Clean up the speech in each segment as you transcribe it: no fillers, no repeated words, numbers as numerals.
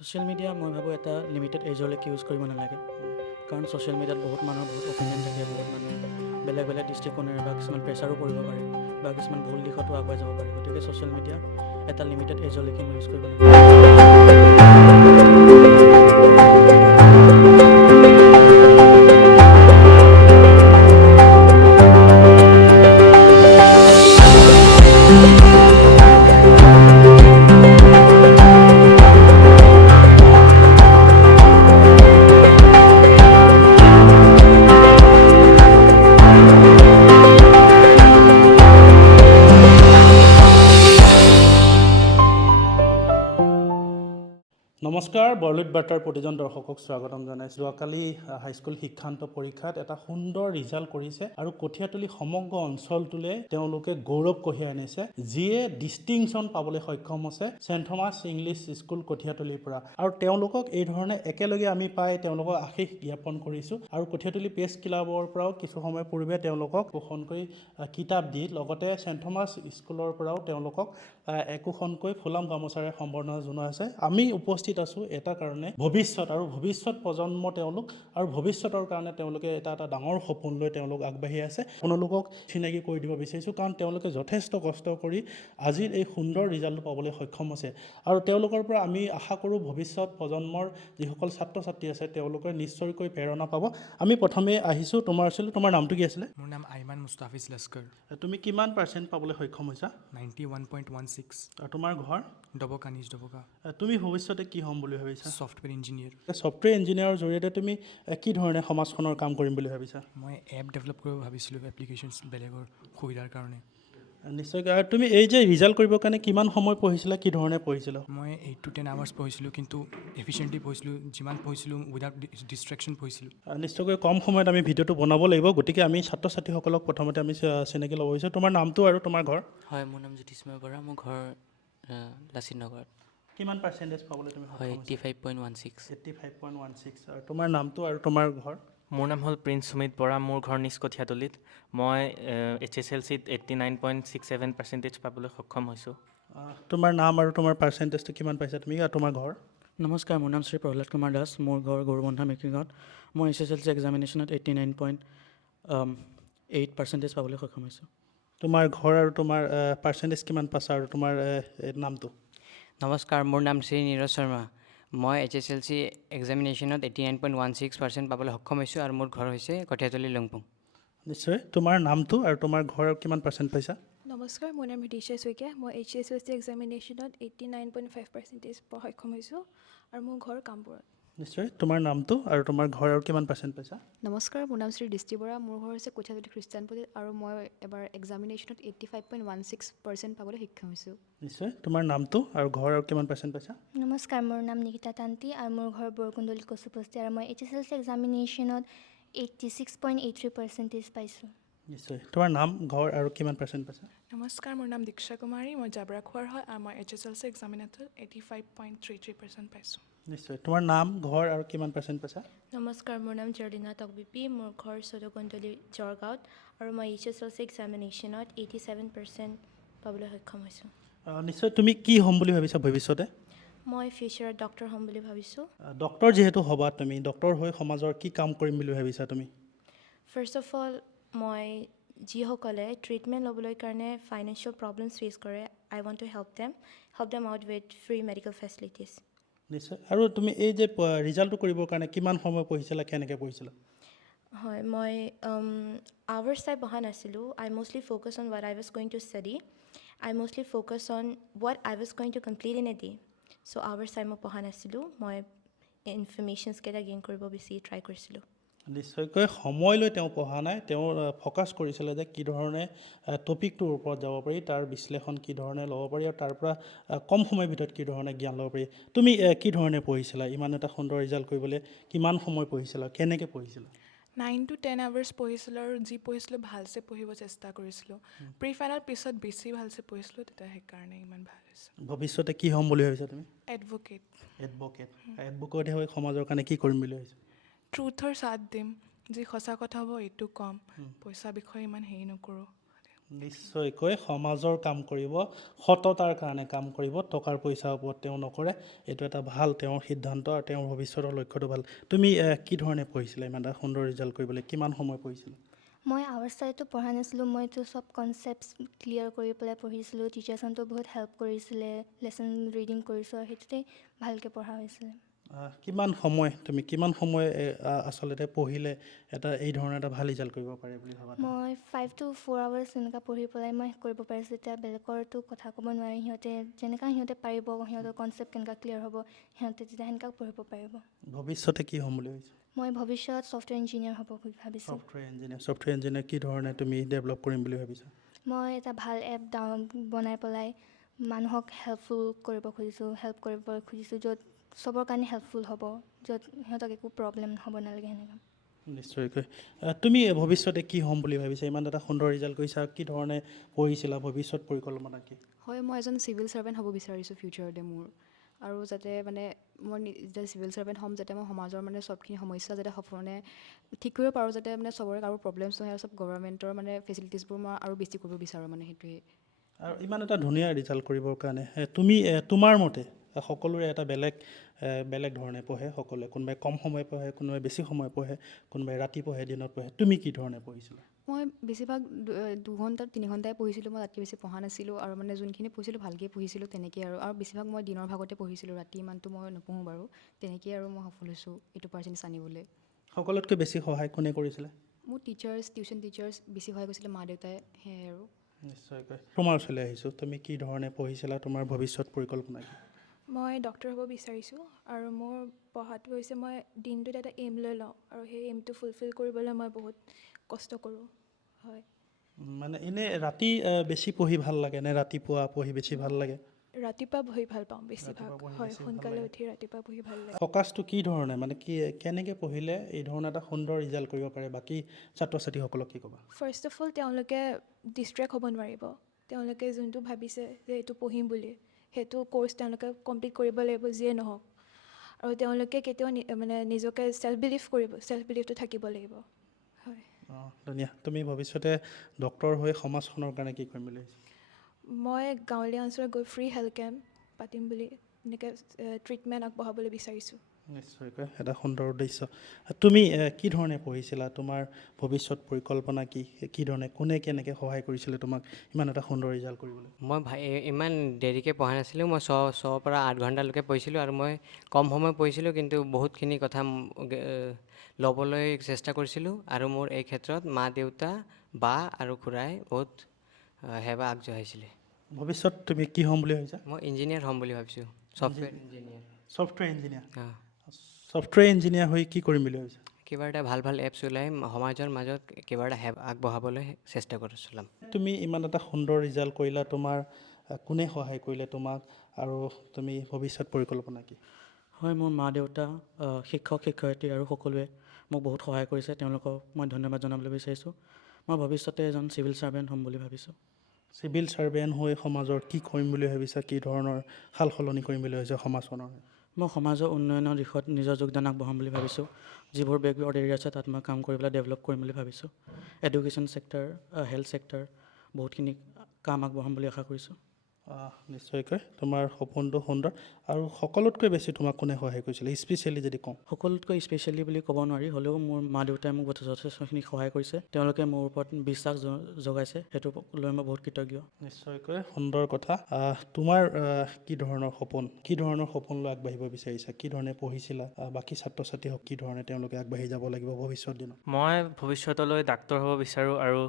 Social media মই ভাবোঁ এটা লিমিটেড এজলৈকে ইউজ কৰিব নালাগে। কাৰণ ছ'চিয়েল মিডিয়াত বহুত মানুহৰ বহুত অপিনিয়ন থাকে, বহুত মানুহে বেলেগ বেলেগ দৃষ্টিকোণেৰে বা কিছুমান প্ৰেছাৰো পৰিব পাৰে বা কিছুমান ভুল দিশতো আগুৱাই যাব পাৰে। গতিকে ছ'চিয়েল মিডিয়া এটা লিমিটেড এজলৈকে মই ইউজ কৰিব নমস্কাৰ, বৰলুইত বাৰ্তাৰ প্ৰতিজন দৰ্শকক স্বাগতম জনাইছোঁ। যোৱাকালি হাইস্কুল শিক্ষান্ত পৰীক্ষাত এটা সুন্দৰ ৰিজাল্ট কৰিছে আৰু কঠীয়াতলী সমগ্ৰ অঞ্চলটোলৈ তেওঁলোকে গৌৰৱ কঢ়িয়াই আনিছে, যিয়ে ডিষ্টিংশ্যন পাবলৈ সক্ষম হৈছে ছেইণ্ট থমাছ ইংলিছ স্কুল কঠীয়াতলীৰ পৰা। আৰু তেওঁলোকক এই ধৰণে একেলগে আমি পাই তেওঁলোকক আশীষ জ্ঞাপন কৰিছোঁ। আৰু কঠীয়াতলী প্ৰেছ ক্লাবৰ পৰাও কিছু সময় পূৰ্বে তেওঁলোকক একোখনকৈ কিতাপ দি লগতে ছেইণ্ট থমাছ স্কুলৰ পৰাও তেওঁলোকক একোখনকৈ ফুলাম গামোচাৰে সম্বৰ্ধনা জনোৱা হৈছে। আমি উপস্থিত আছোঁ এটা কাৰণে ভৱিষ্যত প্ৰজন্ম তেওঁলোক, আৰু ভৱিষ্যতৰ কাৰণে তেওঁলোকে এটা ডাঙৰ সপোন লৈ তেওঁলোক আগবাঢ়ি আছে। আপোনালোকক চিনাকি কৰি দিব বিচাৰিছোঁ, কাৰণ তেওঁলোকে যথেষ্ট কষ্ট কৰি আজিৰ এই সুন্দৰ ৰিজাল্টটো পাবলৈ সক্ষম হৈছে। আৰু তেওঁলোকৰ পৰা আমি আশা কৰোঁ ভৱিষ্যত প্ৰজন্মৰ যিসকল ছাত্ৰ ছাত্ৰী আছে তেওঁলোকে নিশ্চয়কৈ প্ৰেৰণা পাব। আমি প্ৰথমে আহিছোঁ তোমাৰ নামটো কি আছিলে? মোৰ নাম আইমান মুস্তাফিজ লস্কৰ। তুমি কিমান পাৰ্চেণ্ট পাবলৈ সক্ষম হৈছা? 91.16। আৰু তোমাৰ ঘৰ? ডবকা, নিজ ডবকা। তুমি ভৱিষ্যতে কি হ'ম বুলি ভাবিছা? Software engineer. ছফ্টৱেৰ ইঞ্জিনিয়াৰৰ জৰিয়তে তুমি কি ধৰণে সমাজখনৰ কাম কৰিম বুলি ভাবিছা? মই এপ ডেভেলপ কৰিব ভাবিছিলোঁ, এপ্লিকেশ্যনছ বেলেগৰ সুবিধাৰ কাৰণে। নিশ্চয়কৈ। আৰু তুমি এই যে ৰিজাল্ট কৰিবৰ কাৰণে কিমান সময় পঢ়িছিলা, কি ধৰণে পঢ়িছিলা? মই 8 to 10 আৱাৰ্ছ পঢ়িছিলোঁ, কিন্তু এফিচিয়েণ্টলি পঢ়িছিলোঁ। যিমান পঢ়িছিলোঁ উইদাউট ডিষ্ট্ৰেকশ্যন পঢ়িছিলোঁ। নিশ্চয়কৈ কম সময়ত আমি ভিডিঅ'টো বনাব লাগিব, গতিকে আমি ছাত্ৰ ছাত্ৰীসকলক প্ৰথমতে আমি চিনাকি ল'ব বিচাৰোঁ। তোমাৰ নামটো আৰু তোমাৰ ঘৰ? হয়, মোৰ নাম জ্যোতিস্ময় বৰা, মোৰ ঘৰ লাচিত নগৰত। কিমান পাৰ্চেণ্টেজ পাবলৈ তুমি হয়, সক্ষম হৈছা? 85.16। 85.16। আৰু তোমাৰ নামটো আৰু তোমাৰ ঘৰ? মোৰ নাম হ'ল প্ৰিন্স সুমিত বৰা, মোৰ ঘৰ নিজ কঠীয়াতলীত। মই HSLCত 89.67% পাবলৈ সক্ষম হৈছোঁ। তোমাৰ নাম আৰু তোমাৰ পাৰ্চেণ্টেজটো কিমান পাইছা তুমি আৰু তোমাৰ ঘৰ? নমস্কাৰ, মোৰ নাম শ্ৰী প্ৰহ্লাদ কুমাৰ দাস, মোৰ ঘৰ গৰুবন্ধা মেকিঙত। মই SSLC এক্সামিনেশ্যনত 89.8% পাবলৈ সক্ষম হৈছোঁ। তোমাৰ ঘৰ আৰু তোমাৰ পাৰ্চেণ্টেজ কিমান পাইছা আৰু তোমাৰ নামটো? নমস্কাৰ, মোৰ নাম শ্ৰী নীৰজ শৰ্মা। মই HSLC এক্সামিনেশ্যনত 89.16% পাবলৈ সক্ষম হৈছোঁ আৰু মোৰ ঘৰ হৈছে কঠীয়াতলী লংপুং। নিশ্চয়। তোমাৰ নামটো আৰু তোমাৰ ঘৰ কিমান পাৰ্চেণ্ট পাইছা? নমস্কাৰ, মোৰ নাম হৃদিশা শইকীয়া। মই HSLC এক্সামিনেশ্যনত 89.5% পোৱা সক্ষম হৈছোঁ আৰু মোৰ ঘৰ কামপুৰত। নিশ্চয়। তোমাৰ নামটো আৰু তোমাৰ ঘৰ আৰু কিমান পাৰ্চেণ্ট পাইছা? নমস্কাৰ, মোৰ নাম শ্ৰী দৃষ্টি বৰা, মোৰ ঘৰ হৈছে কঠীয়াতলী খ্ৰীষ্টানপল্লীত আৰু মই এবাৰ এক্সামিনেশ্যনত 85.16% পাবলৈ সক্ষম হৈছোঁ। নিশ্চয়। তোমাৰ নামটো আৰু ঘৰ আৰু কিমান পাৰ্চেণ্ট পাইছা? নমস্কাৰ, মোৰ নাম নিকিতা তান্তি আৰু মোৰ ঘৰ বৰকুণ্ডলী কচুবস্তি আৰু মই HSLC এক্সামিনেশ্যনত 86.83% পাইছোঁ। নিশ্চয়। তোমাৰ নাম, ঘৰ আৰু কিমান পাৰ্চেণ্ট পাইছা? নমস্কাৰ, মোৰ নাম দীক্ষা কুমাৰী, মই জাবৰাখোৱাৰ হয় আৰু মই HSLC এক্সামিনেশ্যনত 85.33% পাইছোঁ। নিশ্চয়। তোমাৰ নাম, ঘৰ আৰু কিমান পাৰ্চেণ্ট পাইছা? নমস্কাৰ, মোৰ নাম জৰ্লিনা তকবিপি, মোৰ ঘৰ চদুকন্তলী জৰগাঁৱত আৰু মই HSLC এক্সামিনেশ্যনত 87% পাবলৈ সক্ষম হৈছোঁ। নিশ্চয়। তুমি কি হ'ম বুলি ভাবিছা ভৱিষ্যতে? মই ফিউচাৰত ডক্টৰ হ'ম বুলি ভাবিছোঁ। ডক্টৰ যিহেতু হ'বা তুমি, ডক্টৰ হৈ সমাজৰ কি কাম কৰিম বুলি ভাবিছা তুমি? ফাৰ্ষ্ট অফ অল, মই যিসকলে ট্ৰিটমেণ্ট ল'বলৈ কাৰণে ফাইনেন্সিয়েল প্ৰব্লেমছ ফেচ কৰে, I want to help them out with free medical facilities. নিশ্চয়। আৰু তুমি এই যে ৰিজাল্টটো কৰিবৰ কাৰণে কিমান সময় পঢ়িছিলা, কেনেকৈ পঢ়িছিলা? হয়, মই আৱাৰ্ছ চাই পঢ়া নাছিলোঁ। I mostly focus on what I was going to study. I mostly focus on what I was going to complete in a day. ছ' আৱাৰ্ছ চাই মই পঢ়া নাছিলোঁ, মই ইনফৰ্মেশ্যনছকেইটা গেইন কৰিব বেছি ট্ৰাই কৰিছিলোঁ। নিশ্চয়কৈ সময় লৈ তেওঁ পঢ়া নাই, তেওঁ ফ'কাছ কৰিছিলে যে কি ধৰণে টপিকটোৰ ওপৰত যাব পাৰি, তাৰ বিশ্লেষণ কি ধৰণে ল'ব পাৰি আৰু তাৰ পৰা কম সময়ৰ ভিতৰত কি ধৰণে জ্ঞান ল'ব পাৰি। তুমি কি ধৰণে পঢ়িছিলা? ইমান এটা সুন্দৰ ৰিজাল্ট কৰিবলৈ কিমান সময় পঢ়িছিলা, কেনেকৈ পঢ়িছিলা? 9 to 10 আৱাৰ্ছ পঢ়িছিলোঁ আৰু যি পঢ়িছিলোঁ ভালছে পঢ়িব চেষ্টা কৰিছিলোঁ। প্ৰি ফাইনেল পিছত বেছি ভালছে পঢ়িছিলোঁ, তেতিয়া সেইকাৰণে ইমান ভাল হৈছে। ভৱিষ্যতে কি হ'ম বুলি ভাবিছা তুমি? এডভকেট হৈ সমাজৰ কাৰণে কি কৰিম বুলি ভাবিছা? ট্ৰুথৰ ছাথ দিম, যি সঁচা কথা হ'ব এইটো ক'ম, পইচা বিষয়ে ইমান হেৰি নকৰোঁ। নিশ্চয়কৈ সমাজৰ কাম কৰিব, সততাৰ কাৰণে কাম কৰিব, টকাৰ পইচাৰ ওপৰত তেওঁ নকৰে। এইটো এটা ভাল তেওঁৰ সিদ্ধান্ত আৰু তেওঁৰ ভৱিষ্যতৰ লক্ষ্যটো ভাল। তুমি কি ধৰণে পঢ়িছিলা ইমান এটা সুন্দৰ ৰিজাল্ট কৰিবলৈ? কিমান সময় পঢ়িছিলা? মই আৱাৰ্ছ চাইটো পঢ়া নাছিলোঁ, মইতো চব কনচেপ্টছ ক্লিয়াৰ কৰি পেলাই পঢ়িছিলোঁ। টিচাৰ্ছহঁতেও বহুত হেল্প কৰিছিলে, লেচন ৰিডিং কৰিছোঁ আৰু সেইটোতেই ভালকৈ পঢ়া হৈছিলে। কিমান সময় আচলতে পঢ়িলে এই ধৰণৰ এটা ভাল ৰিজাল্ট কৰিব পাৰে বুলি ভাবা? মই 5 to 4 hours এনেকুৱা পঢ়ি পেলাই মই কৰিব পাৰিছোঁ। এতিয়া বেলেগৰতো কথা ক'ব নোৱাৰি, সিহঁতে পাৰিব, সিহঁতৰ কনচেপ্ট কেনেকুৱা ক্লিয়াৰ হ'ব, সিহঁতে তেতিয়া সেনেকুৱা পঢ়িব পাৰিব। ভৱিষ্যতে কি হ'ম বুলি ভাবিছা? মই ভৱিষ্যত ছফ্টৱেৰ ইঞ্জিনিয়াৰ হ'ব বুলি ভাবিছোঁ। ছফ্টৱেৰ ইঞ্জিনিয়াৰ কি ধৰণে তুমি ডেভেলপ কৰিম বুলি ভাবিছা? মই এটা ভাল এপ বনাই পেলাই মানুহক হেল্প কৰিব খুজিছোঁ, য'ত চবৰ কাৰণে হেল্পফুল হ'ব, য'ত সিহঁতক একো প্ৰব্লেম হ'ব নালাগে সেনেকুৱা। নিশ্চয়কৈ। তুমি ভৱিষ্যতে কি হ'ম বুলি ভাবিছা? ইমান এটা সুন্দৰ ৰিজাল্ট কৰিছা, কি ধৰণে পঢ়িছিলা, ভৱিষ্যত পৰিকল্পনা কি? হয়, মই এজন চিভিল ছাৰ্ভেণ্ট হ'ব বিচাৰিছোঁ ফিউচাৰতে মোৰ। আৰু যাতে মানে মই যেতিয়া চিভিল ছাৰ্ভেণ্ট হ'ম, যাতে মই সমাজৰ মানে চবখিনি সমস্যা যাতে সফলে ঠিক কৰিব পাৰোঁ, যাতে মানে চবৰে কাৰো প্ৰব্লেমছ নহয়, আৰু চব গভৰ্ণমেণ্টৰ মানে ফেচিলিটিছবোৰ মই আৰু বেছি কৰিব বিচাৰোঁ মানে সেইটোৱে। আৰু ইমান এটা ধুনীয়া ৰিজাল্ট কৰিবৰ কাৰণে তুমি তোমাৰ মতে সকলোৰে এটা বেলেগ ধৰণে পঢ়ে, সকলোৱে কোনোবাই কম সময় পঢ়ে, কোনোবাই বেছি সময় পঢ়ে, কোনোবাই ৰাতি পঢ়ে, দিনত পঢ়ে। তুমি কি ধৰণে পঢ়িছিলা? মই বেছিভাগ 2 ঘণ্টা 3 ঘণ্টাই পঢ়িছিলোঁ, মই তাতকৈ বেছি পঢ়া নাছিলোঁ। আৰু মানে যোনখিনি পঢ়িছিলোঁ ভালকৈ পঢ়িছিলোঁ তেনেকৈ আৰু বেছিভাগ মই দিনৰ ভাগতে পঢ়িছিলোঁ, ৰাতি ইমানটো মই নপঢ়োঁ বাৰু। তেনেকেই আৰু মই সফল হৈছোঁ এইটো পাৰ্চেণ্টেজ আনিবলৈ। সকলোতকৈ বেছি সহায় কোনে কৰিছিলে? মোৰ টিউশ্যন টিচাৰ্ছ বেছি সহায় কৰিছিলে, মা দেউতাই, সেয়াই আৰু। নিশ্চয়কৈ। তোমাৰ ওচৰলৈ আহিছোঁ, তুমি কি ধৰণে পঢ়িছিলা, তোমাৰ ভৱিষ্যত পৰিকল্পনা কি? মই ডক্টৰ হ'ব বিচাৰিছোঁ, আৰু মোৰ পঢ়াটো হৈছে মই দিনটোত এটা এইম লৈ লওঁ, আৰু সেই এইমটো ফুলফিল কৰিবলৈ মই বহুত কষ্ট কৰোঁ। হয়, মানে এনেই ৰাতি বেছি পঢ়ি ভাল লাগে নে ৰাতিপুৱা পঢ়ি বেছি ভাল লাগে? ৰাতিপুৱা পঢ়ি ভাল পাওঁ বেছিভাগ। হয়, সোনকালে উঠি ৰাতিপুৱা পঢ়ি ভাল লাগে। ফ'কাছটো কি ধৰণে, মানে কেনেকৈ পঢ়িলে এই ধৰণে এটা সুন্দৰ ৰিজাল্ট কৰিব পাৰে? বাকী ছাত্ৰ ছাত্ৰীসকলক কি ক'বা? ফাৰ্ষ্ট অফ অল তেওঁলোকে ডিষ্ট্ৰেক্ট হ'ব নোৱাৰিব। তেওঁলোকে যোনটো ভাবিছে যে এইটো পঢ়িম বুলি, সেইটো ক'ৰ্ছ তেওঁলোকে কমপ্লিট কৰিব লাগিব যিয়ে নহওক। আৰু তেওঁলোকে কেতিয়াও মানে নিজকে ছেল্ফ বিলিভটো থাকিব লাগিব। হয়, ধুনীয়া। তুমি ভৱিষ্যতে ডক্টৰ হৈ সমাজখনৰ কাৰণে কি কৰিম বুলি ভাবিছা? মই গাঁৱলীয়া অঞ্চলত গৈ ফ্ৰী হেল্থ কেম্প পাতিম বুলি, এনেকৈ ট্ৰিটমেণ্ট আগবঢ়াবলৈ বিচাৰিছোঁ। নিশ্চয়কৈ, এটা সুন্দৰ উদ্দেশ্য। তুমি কি ধৰণে পঢ়িছিলা? তোমাৰ ভৱিষ্যত পৰিকল্পনা কি ধৰণে, কোনে কেনেকৈ সহায় কৰিছিলে তোমাক ইমান এটা সুন্দৰ ৰিজাল্ট কৰিবলৈ? মই ইমান দেৰিকৈ পঢ়া নাছিলোঁ, মই 6ৰ পৰা 8 ঘণ্টালৈকে পঢ়িছিলোঁ। আৰু মই কম সময় পঢ়িছিলোঁ, কিন্তু বহুতখিনি কথা ল'বলৈ চেষ্টা কৰিছিলোঁ। আৰু মোৰ এই ক্ষেত্ৰত মা দেউতা, বা আৰু খুৰাই বহুত সেৱা আগবঢ়াইছিলে। ভৱিষ্যত তুমি কি হ'ম বুলি ভাবিছা? মই ইঞ্জিনিয়াৰ হ'ম বুলি ভাবিছোঁ, ছফ্টৱেৰ ইঞ্জিনিয়াৰ। ছফ্টৱেৰ ইঞ্জিনিয়াৰ হৈ কি কৰিম বুলি ভাবিছা? কিবা এটা ভাল এপছ ওলাই সমাজৰ মাজত কিবা এটা আগবঢ়াবলৈ চেষ্টা চলাম। তুমি ইমান এটা সুন্দৰ ৰিজাল্ট কৰিলা, তোমাৰ কোনে সহায় কৰিলে তোমাক, আৰু তুমি ভৱিষ্যত পৰিকল্পনা কি? হয়, মোৰ মা দেউতা, শিক্ষক শিক্ষয়িত্ৰী আৰু সকলোৱে মোক বহুত সহায় কৰিছে, তেওঁলোকক মই ধন্যবাদ জনাবলৈ বিচাৰিছোঁ। মই ভৱিষ্যতে এজন চিভিল ছাৰ্ভেণ্ট হ'ম বুলি ভাবিছোঁ। চিভিল ছাৰ্ভেণ্ট হৈ সমাজৰ কি কৰিম বুলি ভাবিছা? কি ধৰণৰ সাল সলনি কৰিম বুলি ভাবিছা সমাজখনৰ? মই সমাজৰ উন্নয়নৰ দিশত নিজৰ যোগদান আগবঢ়াম বুলি ভাবিছোঁ। যিবোৰ বেকৱাৰ্ড এৰিয়া আছে তাত মই কাম কৰি পেলাই ডেভেলপ কৰিম বুলি ভাবিছোঁ। এডুকেশ্যন ছেক্টৰ, হেল্থ ছেক্টৰ, বহুতখিনি কাম আগবঢ়াম বুলি আশা কৰিছোঁ। নিশ্চয়কৈ, তোমাৰ সপোনটো সুন্দৰ। আৰু সকলোতকৈ বেছি তোমাক কোনে সহায় কৰিছিলে, স্পেচিয়েলি যদি কওঁ? সকলোতকৈ স্পেচিয়েলি বুলি ক'ব নোৱাৰি, হ'লেও মোৰ মা দেউতাই মোক যথেষ্টখিনি সহায় কৰিছে। তেওঁলোকে মোৰ ওপৰত বিশ্বাস জগাইছে, সেইটো লৈ মই বহুত কৃতজ্ঞ। নিশ্চয়কৈ সুন্দৰ কথা। তোমাৰ কি ধৰণৰ সপোন লৈ আগবাঢ়িব বিচাৰিছা? কি ধৰণে পঢ়িছিলা? বাকী ছাত্ৰ ছাত্ৰীহওক কি ধৰণে তেওঁলোকে আগবাঢ়ি যাব লাগিব ভৱিষ্যত দিনত? মই ভৱিষ্যতলৈ ডাক্তৰ হ'ব বিচাৰোঁ, আৰু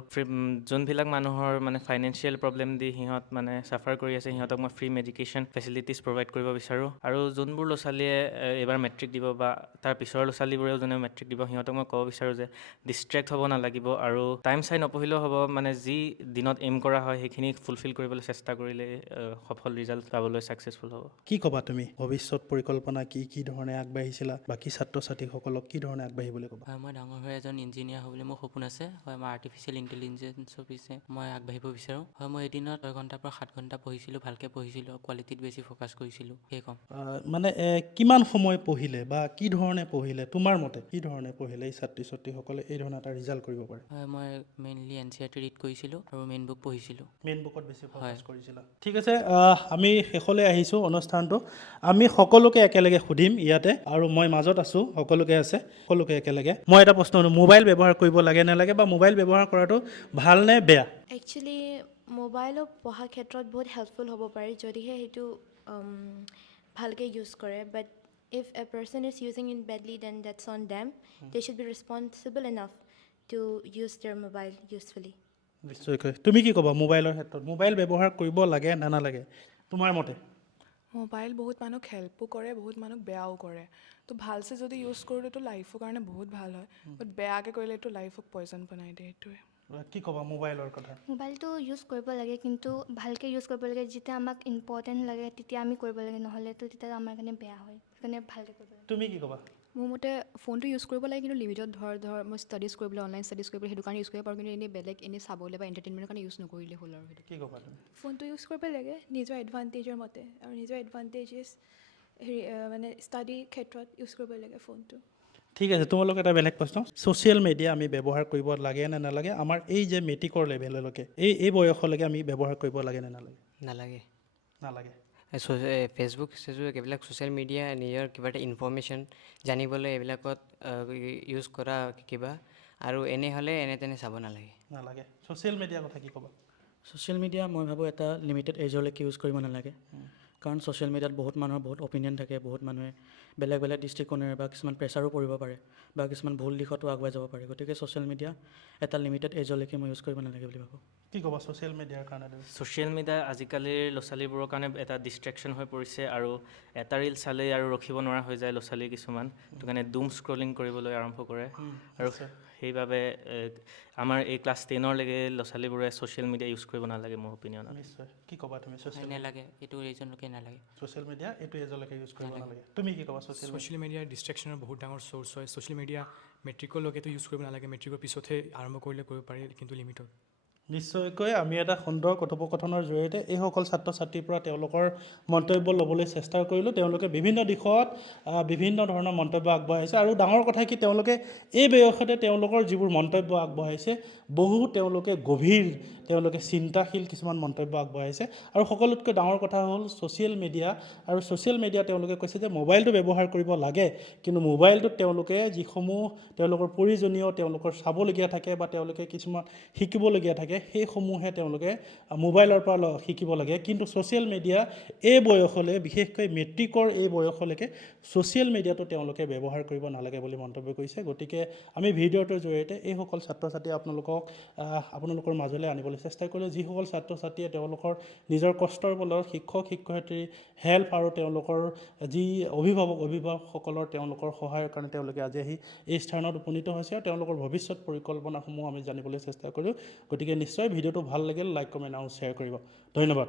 যোনবিলাক মানুহৰ মানে ফাইনেন্সিয়েল প্ৰব্লেম দি সিহঁত মানে ছাফাৰ কৰি আছে, সিহঁতক মই ফ্ৰী মেডিকেশ্যন ফেচিলিটিছ প্ৰভাইড কৰিব বিচাৰোঁ। আৰু যোনবোৰ ল'ৰা ছোৱালীয়ে এইবাৰ মেট্ৰিক দিব, বা তাৰ পিছৰ ল'ৰা ছোৱালীবোৰেও যোনে মেট্ৰিক দিব, সিহঁতক মই ক'ব বিচাৰোঁ যে ডিষ্ট্ৰেক্ট হ'ব নালাগিব, আৰু টাইম চাই নপঢ়িলেও হ'ব। মানে যি দিনত এইম কৰা হয় সেইখিনি ফুলফিল কৰিবলৈ চেষ্টা কৰিলে সফল ৰিজাল্ট পাবলৈ ছাকচেছফুল হ'ব। কি ক'বা তুমি? ভৱিষ্যত পৰিকল্পনা কি ধৰণে আগবাঢ়িছিলা? বাকী ছাত্ৰ ছাত্ৰীসকলক কি ধৰণে আগবাঢ়িবলৈ ক'বা? হয়, মই ডাঙৰ হৈ এজন ইঞ্জিনিয়াৰ হ'বলৈ মোৰ সপোন আছে। হয়, মই আৰ্টিফিচিয়েল ইণ্টেলিজেঞ্চৰ পিছে মই আগবাঢ়িব বিচাৰোঁ। হয়, মই এদিনত 6 ঘণ্টাৰ পৰা 7 ঘণ্টা পঢ়িছিলোঁ। পঢ়িছিলোঁ ভালকৈ পঢ়িছিলোঁ কোৱালিটিত বেছি ফ'কাছ কৰিছিলোঁ সেই ক'ম মানে কিমান সময় পঢ়িলে বা কি ধৰণে পঢ়িলে তোমাৰ মতে কি ধৰণে পঢ়িলে এই ছাত্ৰী ছাত্ৰীসকলে এই ধৰণে এটা ৰিজাল্ট কৰিব পাৰে? হয় মই মেইনলি NCERT ৰিড কৰিছিলোঁ আৰু মেইন বুক পঢ়িছিলোঁ মেইন বুকত বেছি ফ'কাছ হয়। কৰিছিলা। ঠিক আছে, আমি শেষলৈ আহিছোঁ অনুষ্ঠানটো। আমি সকলোকে একেলগে সুধিম ইয়াতে, আৰু মই মাজত আছোঁ, সকলোকে আছে, সকলোকে একেলগে। মই এটা প্ৰশ্ন সুধো, মোবাইল ব্যৱহাৰ কৰিব লাগে নালাগে বা মোবাইল ব্যৱহাৰ কৰাটো ভাল নে বেয়া? একচুৱেলি মোবাইলো পঢ়াৰ ক্ষেত্ৰত বহুত হেল্পফুল হ'ব পাৰে যদিহে সেইটো ভালকৈ ইউজ কৰে, but if a person is using in badly then that's on them, they should be responsible enough to use their mobile usefully. নিশ্চয়কৈ। তুমি কি ক'বা মোবাইলৰ ক্ষেত্ৰত? মোবাইল ব্যৱহাৰ কৰিব লাগে নে নালাগে তোমাৰ মতে? মোবাইল বহুত মানুহক হেল্পো কৰে বহুত মানুহক বেয়াও কৰে তো ভালছে যদি ইউজ কৰিলেতো লাইফৰ কাৰণে বহুত ভাল হয় বাট বেয়াকৈ কৰিলেতো লাইফক পয়জন বনাই দিয়ে সেইটোৱে কি ক'বা মোবাইলৰ কথা? মোবাইলটো ইউজ কৰিব লাগে কিন্তু ভালকৈ ইউজ কৰিব লাগে। যেতিয়া আমাক ইম্পৰ্টেণ্ট লাগে তেতিয়া আমি কৰিব লাগে, নহ'লেতো তেতিয়া আমাৰ কাৰণে বেয়া হয়, সেইকাৰণে ভালকৈ কৰিব লাগে। তুমি কি ক'বা? মোৰ মতে ফোনটো ইউজ কৰিব লাগে কিন্তু লিমিটত ধৰ মই ষ্টাডিজ কৰিবলৈ অনলাইন ষ্টাডিজ কৰিবলৈ সেইটো কাৰণে ইউজ কৰিব পাৰোঁ, কিন্তু এনেই বেলেগ এনেই চাবলৈ বা এণ্টাৰটেইনমেণ্টৰ কাৰণে ইউজ নকৰিলে হ'ল আৰু সেইটো। কি ক'বা তুমি? ফোনটো ইউজ কৰিব লাগে নিজৰ এডভান্টেজৰ মতে, আৰু নিজৰ এডভান্টেজেছ মানে ষ্টাডি ক্ষেত্ৰত ইউজ কৰিব লাগে ফোনটো। ঠিক আছে, তোমালোক এটা বেলেগ প্ৰশ্ন। ছ'চিয়েল মিডিয়া আমি ব্যৱহাৰ কৰিব লাগে নে নালাগে? আমাৰ এই যে মেট্ৰিকৰ লেভেললৈকে এই বয়সলৈকে আমি ব্যৱহাৰ কৰিব লাগে নে নালাগে? নালাগে। নালাগে। ফেচবুক চেচবুক এইবিলাক ছ'চিয়েল মিডিয়া নিজৰ কিবা এটা ইনফৰ্মেশ্যন জানিবলৈ এইবিলাকত ইউজ কৰা কিবা, আৰু এনে হ'লে এনে তেনে চাব নালাগে। নালাগে। ছ'চিয়েল মিডিয়াৰ কথা কি ক'বা? ছ'চিয়েল মিডিয়া মই ভাবোঁ এটা লিমিটেড এজলৈকে ইউজ কৰিব নালাগে, কাৰণ ছ'চিয়েল মিডিয়াত বহুত মানুহৰ বহুত অপিনিয়ন থাকে, বহুত মানুহে বেলেগ বেলেগ দৃষ্টিকোণেৰে বা কিছুমান প্ৰেছাৰো পৰিব পাৰে বা কিছুমান ভুল দিশতো আগুৱাই যাব পাৰে। গতিকে ছ'চিয়েল মিডিয়া এটা লিমিটেড এজলৈকে মই ইউজ কৰিব নালাগে বুলি ভাবোঁ। কি ক'বা ছ'চিয়েল মিডিয়াৰ কাৰণে? ছ'চিয়েল মিডিয়া আজিকালিৰ ল'ৰা ছোৱালীবোৰৰ কাৰণে এটা ডিষ্ট্ৰেকশ্যন হৈ পৰিছে, আৰু এটা ৰিল চালেই আৰু ৰখিব নোৱাৰা হৈ যায় ল'ৰা ছোৱালী কিছুমান, সেইটো কাৰণে ডুম স্ক্ৰলিং কৰিবলৈ আৰম্ভ কৰে, আৰু সেইবাবে আমাৰ এই ক্লাছ 10লৈকে ল'ৰা ছোৱালীবোৰে ছ'চিয়েল মিডিয়া ইউজ কৰিব নালাগে মোৰ অপিনিয়নত। নিশ্চয়। কি ক'বা তুমি? ছ'চিয়েল নালাগে, এইটো ৰিজনলৈকে নালাগে। ছ'চিয়েল মিডিয়া এইটো এজলৈকে ইউজ কৰিব নালাগে। তুমি কি ক'বা? ছ'চিয়েল মিডিয়াৰ ডিষ্ট্ৰেকশ্যনৰ বহুত ডাঙৰ চ'ৰ্চ হয়। ছ'চিয়েল মিডিয়া মেট্ৰিকলৈকেতো ইউজ কৰিব নালাগে, মেট্ৰিকৰ পিছতহে আৰম্ভ কৰিলে কৰিব পাৰি, কিন্তু লিমিটত। নিশ্চয়কৈ আমি এটা সুন্দৰ কথোপকথনৰ জৰিয়তে এইসকল ছাত্ৰ ছাত্ৰীৰ পৰা তেওঁলোকৰ মন্তব্য ল'বলৈ চেষ্টা কৰিলোঁ। তেওঁলোকে বিভিন্ন দিশত বিভিন্ন ধৰণৰ মন্তব্য আগবঢ়াইছে, আৰু ডাঙৰ কথা কি তেওঁলোকে এই বয়সতে তেওঁলোকৰ যিবোৰ মন্তব্য আগবঢ়াইছে বহু তেওঁলোকে গভীৰ, তেওঁলোকে চিন্তাশীল কিছুমান মন্তব্য আগবঢ়াইছে। আৰু সকলোতকৈ ডাঙৰ কথা হ'ল ছ'চিয়েল মিডিয়া, আৰু ছ'চিয়েল মিডিয়া তেওঁলোকে কৈছে যে মোবাইলটো ব্যৱহাৰ কৰিব লাগে, কিন্তু মোবাইলটোত তেওঁলোকে যিসমূহ তেওঁলোকৰ প্ৰয়োজনীয় তেওঁলোকৰ চাবলগীয়া থাকে বা তেওঁলোকে কিছুমান শিকিবলগীয়া থাকে সেইসমূহে তেওঁলোকে মোবাইলৰ পৰা শিকিব লাগে, কিন্তু ছ'চিয়েল মিডিয়া এই বয়সলৈ, বিশেষকৈ মেট্ৰিকৰ এই বয়সলৈকে ছ'চিয়েল মিডিয়াটো তেওঁলোকে ব্যৱহাৰ কৰিব নালাগে বুলি মন্তব্য কৰিছে। গতিকে আমি ভিডিঅ'টোৰ জৰিয়তে এইসকল ছাত্ৰ ছাত্ৰী আপোনালোকৰ মাজলৈ আনিবলৈ চেষ্টা কৰিলোঁ, যিসকল ছাত্ৰ ছাত্ৰীয়ে তেওঁলোকৰ নিজৰ কষ্টৰ বলত শিক্ষক শিক্ষয়িত্ৰীৰ হেল্প আৰু তেওঁলোকৰ যি অভিভাৱকসকলৰ তেওঁলোকৰ সহায়ৰ কাৰণে তেওঁলোকে আজি আহি এই স্থানত উপনীত হৈছে, আৰু তেওঁলোকৰ ভৱিষ্যত পৰিকল্পনাসমূহ আমি জানিবলৈ চেষ্টা কৰিলোঁ। গতিকে নিশ্চয় ভিডিঅ'টো ভাল লাগিল, লাইক কমেণ্ট আৰু শ্বেয়াৰ কৰিব। ধন্যবাদ।